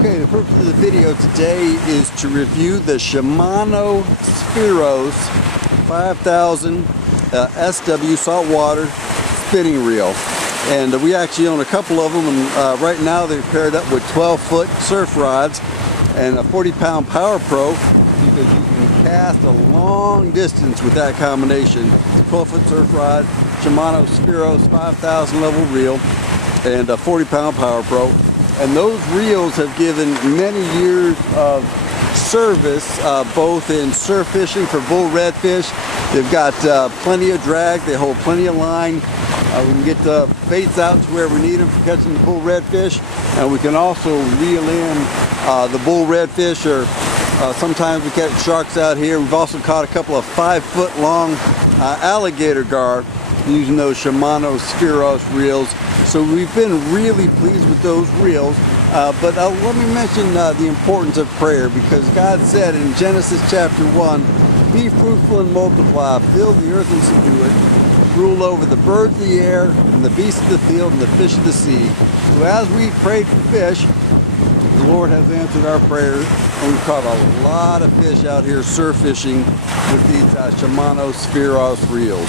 Okay, the purpose of the video today is to review the Shimano Spheros 5000 SW saltwater spinning reel. And we actually own a couple of them, and right now they're paired up with 12-foot surf rods and a 40-pound Power Pro, because you can cast a long distance with that combination. 12-foot surf rod, Shimano Spheros 5000 level reel, and a 40-pound Power Pro. And those reels have given many years of service, both in surf fishing for bull redfish. They've got plenty of drag, they hold plenty of line. We can get the baits out to where we need them for catching the bull redfish, and we can also reel in the bull redfish, or sometimes we catch sharks out here. We've also caught a couple of 5-foot long alligator gar using those Shimano Spheros reels. So we've been really pleased with those reels. But let me mention the importance of prayer, because God said in Genesis chapter 1, "Be fruitful and multiply, fill the earth and subdue it, rule over the birds of the air and the beasts of the field and the fish of the sea." So as we prayed for fish, the Lord has answered our prayers, and we've caught a lot of fish out here surf fishing with these Shimano Spheros reels.